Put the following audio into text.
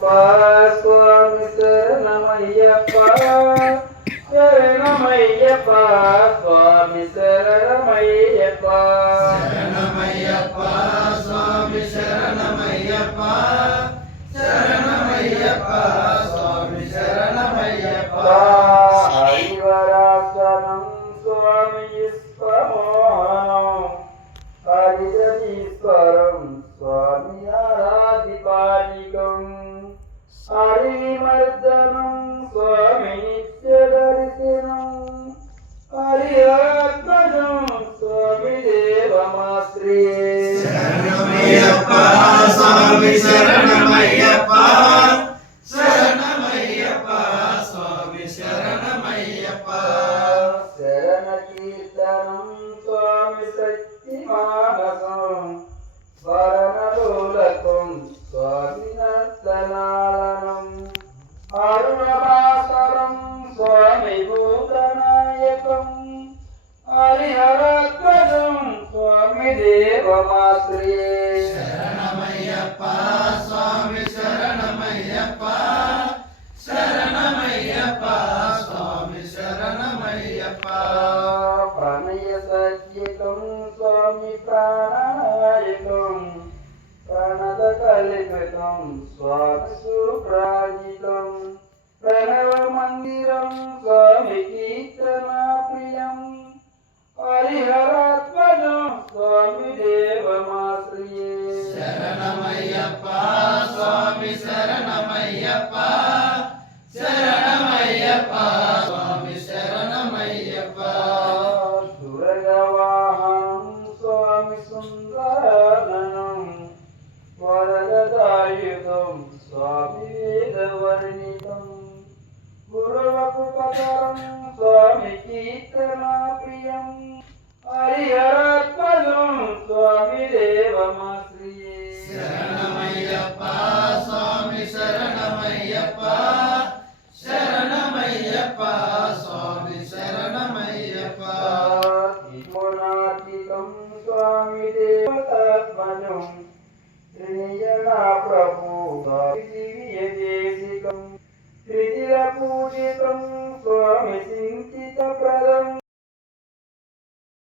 స్వామి శరణమయ్యప్ప శరణమయ్యప్ప స్వామి శరణమయ్యప్ప శరణమయ్యప్ప స్వామి శరణమయ్యప్ప శరణమయ్యప్ప స్వామి శరణమయ్యప్ప హరివరాసనం స్వామి స్వమోహనం హరిజనీశ్వరం స్వామి ఆరాధిపాదికం హరిమర్దనం స్వామి నిత్యదర్శనం హరిహరధ్వజం స్వామి దేవమాశ్రయే శరణమయ్యప్ప స్వామి శరణమయ్యప్ప శరణమయ్యప్ప స్వామి శరణమయ్యప్ప శరణ కీర్తనం స్వామి శక్తి మానసం స్మరణలోలకం స్వామి నర్తనాలనం అరుణభాస్వరం స్వామి భూతనాయకం హరిహరధ్వజం స్వామి దేవమాశ్రయే శరణమయ్యప్ప స్వామి శరణమయ్యప్ప శరణమయ్యప్ప స్వామి శరణమయ్యప్ప ప్రణయ సత్యకం స్వామి ప్రాణాయకం ప్రణద కల్పితం స్వామి సుప్రాజితం ప్రణవ మందిరం స్వామి కీర్తనా ప్రియం హరిహరధ్వజం స్వామి దేవమాశ్రయే శరణమయ్యప్ప స్వామి శరణమయ్యప్ప శరణమయ్యప్ప స్వామి శరణమయ్యప్ప సురగవాహనం స్వామి సుందరననం వరదదాయుధం స్వామి వేదవర్ణితం గురువకుపకరం స్వామి కీర్తనా ప్రియం హరిహరధ్వజం స్వామి దేవమాశ్రయే శరణమయ్యప్ప స్వామి శరణమయ్యప్ప శరణమయ్యప్ప స్వామి శరణమయ్యప్ప త్రిగుణాతీతం స్వామి దేవతాత్మజం త్రినియనా ప్రభు దివ్య దేశికం త్రిదిర పూజితం స్వామి సింహ